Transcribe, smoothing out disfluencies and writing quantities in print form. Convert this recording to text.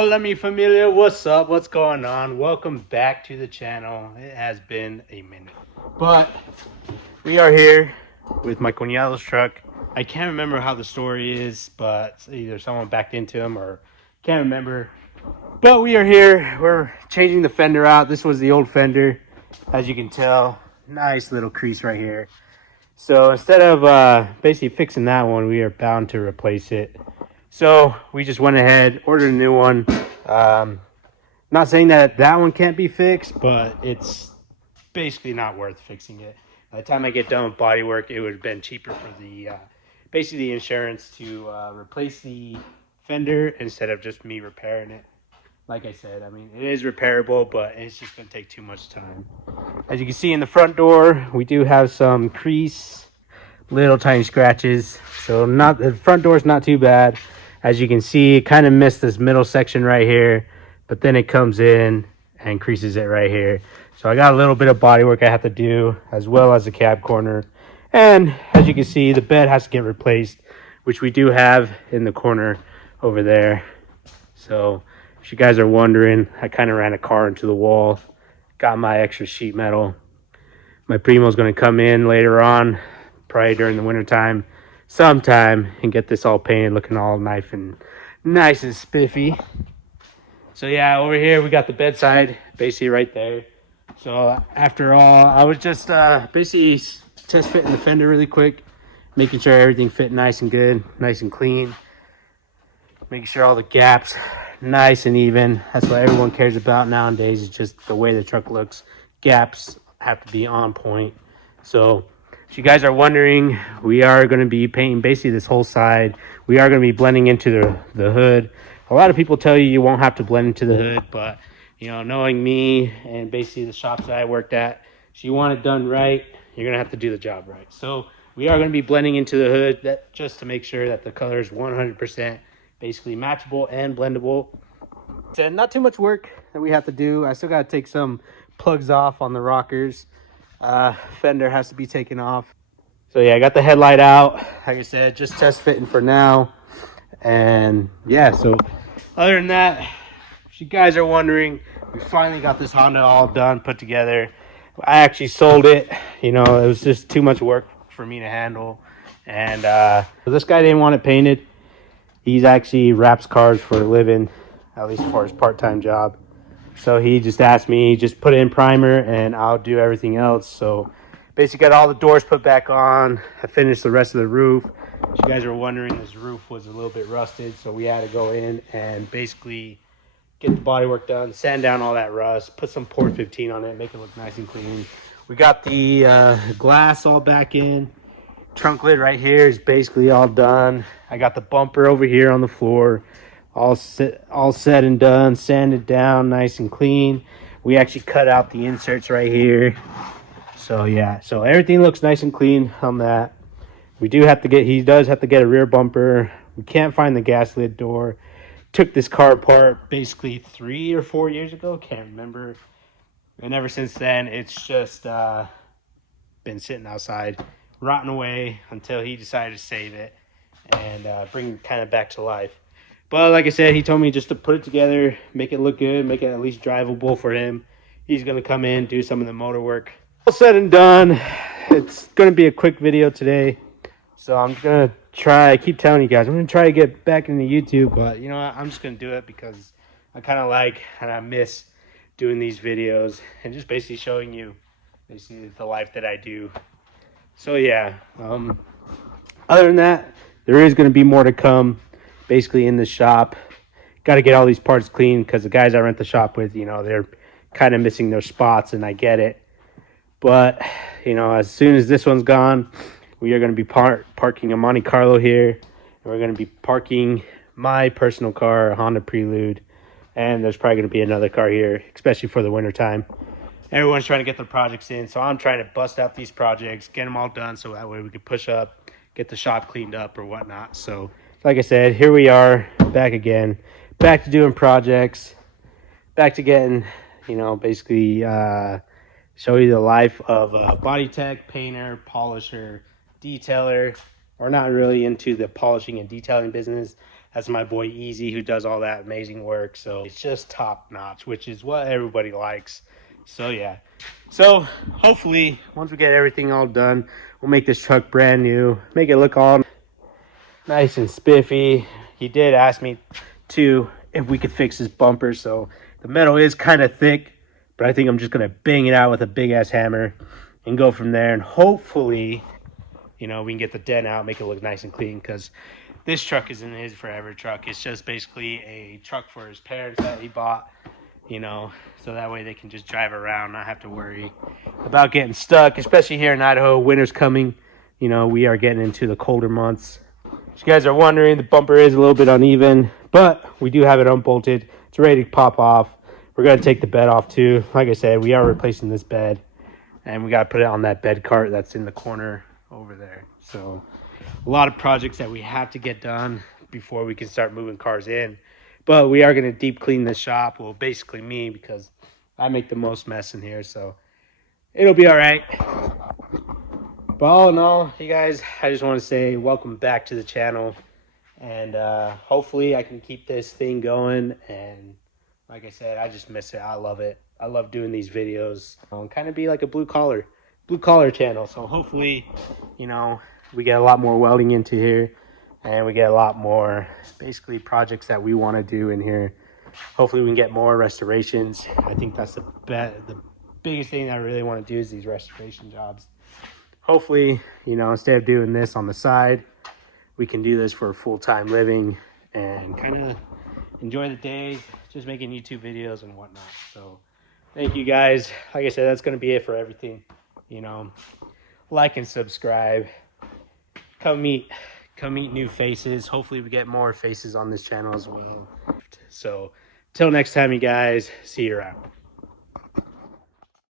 Hola mi familia, what's up? What's going on? Welcome back to the channel. It has been a minute, but we are here with my cuñado's truck. I can't remember how the story is, but either someone backed into him or can't remember. But we are here. We're changing the fender out. This was the old fender, as you can tell. Nice little crease right here. So instead of basically fixing that one, we are bound to replace it. So we just went ahead, ordered a new one. Not saying that that one can't be fixed, but it's basically not worth fixing it. By the time I get done with body work, it would have been cheaper for the basically the insurance to replace the fender instead of just me repairing it. Like I said, I mean, it is repairable, but it's just going to take too much time. As you can see in the front door, we do have some crease, little tiny scratches. So not the front door is not too bad. As you can see, it kind of missed this middle section right here, but then it comes in and creases it right here. So I got a little bit of body work I have to do, as well as the cab corner. And as you can see, the bed has to get replaced, which we do have in the corner over there. So if you guys are wondering, I kind of ran a car into the wall, got my extra sheet metal. My primo's going to come in later on, probably during the winter time, sometime, and get this all painted, looking all nice and spiffy. So yeah, over here we got the bedside, basically right there. So after all, I was just basically test fitting the fender really quick, making sure everything fit nice and good, nice and clean, making sure all the gaps nice and even. That's what everyone cares about nowadays, is just the way the truck looks. Gaps have to be on point. So if you guys are wondering, we are going to be painting basically this whole side. We are going to be blending into the hood. A lot of people tell you you won't have to blend into the hood, but you know, knowing me and basically the shops that I worked at, if you want it done right, you're going to have to do the job right. So we are going to be blending into the hood, just to make sure that the color is 100% basically matchable and blendable. So not too much work that we have to do. I still got to take some plugs off on the rockers. Fender has to be taken off. So yeah, I got the headlight out. Like I said, just test fitting for now. And yeah, so other than that, if you guys are wondering, we finally got this Honda all done, put together. I actually sold it. You know, it was just too much work for me to handle. And this guy didn't want it painted. He's actually wraps cars for a living, at least for his part-time job. So he just asked me, just put in primer and I'll do everything else. So basically got all the doors put back on. I finished the rest of the roof. If you guys are wondering, this roof was a little bit rusted, so we had to go in and basically get the body work done, sand down all that rust, put some Port 15 on it, make it look nice and clean. We got the glass all back in. Trunk lid right here is basically all done. I got the bumper over here on the floor, all set and done, sanded down nice and clean. We actually cut out the inserts right here. So yeah, so everything looks nice and clean on that. We do have to get, he does have to get a rear bumper. We can't find the gas lid door. Took this car apart basically 3 or 4 years ago, can't remember. And ever since then, it's just been sitting outside, rotting away until he decided to save it and bring it kind of back to life. But like I said, he told me just to put it together, make it look good, make it at least drivable for him. He's going to come in, do some of the motor work. All said and done, it's going to be a quick video today. So I'm going to try, I keep telling you guys, I'm going to try to get back into YouTube. But you know what, I'm just going to do it because I kind of like and I miss doing these videos and just basically showing you basically the life that I do. So yeah, other than that, there is going to be more to come basically in the shop. Got to get all these parts clean because the guys I rent the shop with, you know, they're kind of missing their spots, and I get it. But you know, as soon as this one's gone, we are going to be parking a Monte Carlo here, and we're going to be parking my personal car, a Honda Prelude, and there's probably going to be another car here, especially for the winter time. Everyone's trying to get their projects in, so I'm trying to bust out these projects, get them all done, so that way we can push up, get the shop cleaned up or whatnot. So like I said, here we are, back again, back to doing projects, back to getting, you know, basically show you the life of a body tech, painter, polisher, detailer. We're not really into the polishing and detailing business. That's my boy Easy, who does all that amazing work. So it's just top notch, which is what everybody likes. So yeah. So hopefully once we get everything all done, we'll make this truck brand new, make it look all nice and spiffy. He did ask me to if we could fix his bumper. So the metal is kind of thick, but I think I'm just gonna bang it out with a big ass hammer and go from there. And hopefully, you know, we can get the dent out, make it look nice and clean, because this truck isn't his forever truck. It's just basically a truck for his parents that he bought, you know, so that way they can just drive around, not have to worry about getting stuck, especially here in Idaho. Winter's coming. You know, we are getting into the colder months. If you guys are wondering, the bumper is a little bit uneven, but we do have it unbolted. It's ready to pop off. We're going to take the bed off too. Like I said, we are replacing this bed, and we got to put it on that bed cart that's in the corner over there. So a lot of projects that we have to get done before we can start moving cars in. But we are going to deep clean this shop. Well, basically me, because I make the most mess in here. So it'll be all right. But all in all, you guys, I just want to say welcome back to the channel. And hopefully I can keep this thing going. And like I said, I just miss it. I love it. I love doing these videos. Kind of be like a blue collar channel. So hopefully, you know, we get a lot more welding into here, and we get a lot more basically projects that we want to do in here. Hopefully we can get more restorations. I think that's the biggest thing that I really want to do is these restoration jobs. Hopefully, you know, instead of doing this on the side, we can do this for full-time living and kind of enjoy the day, just making YouTube videos and whatnot. So thank you guys. Like I said, that's going to be it for everything. You know, like and subscribe. Come meet new faces. Hopefully we get more faces on this channel as well. So till next time, you guys, see you around.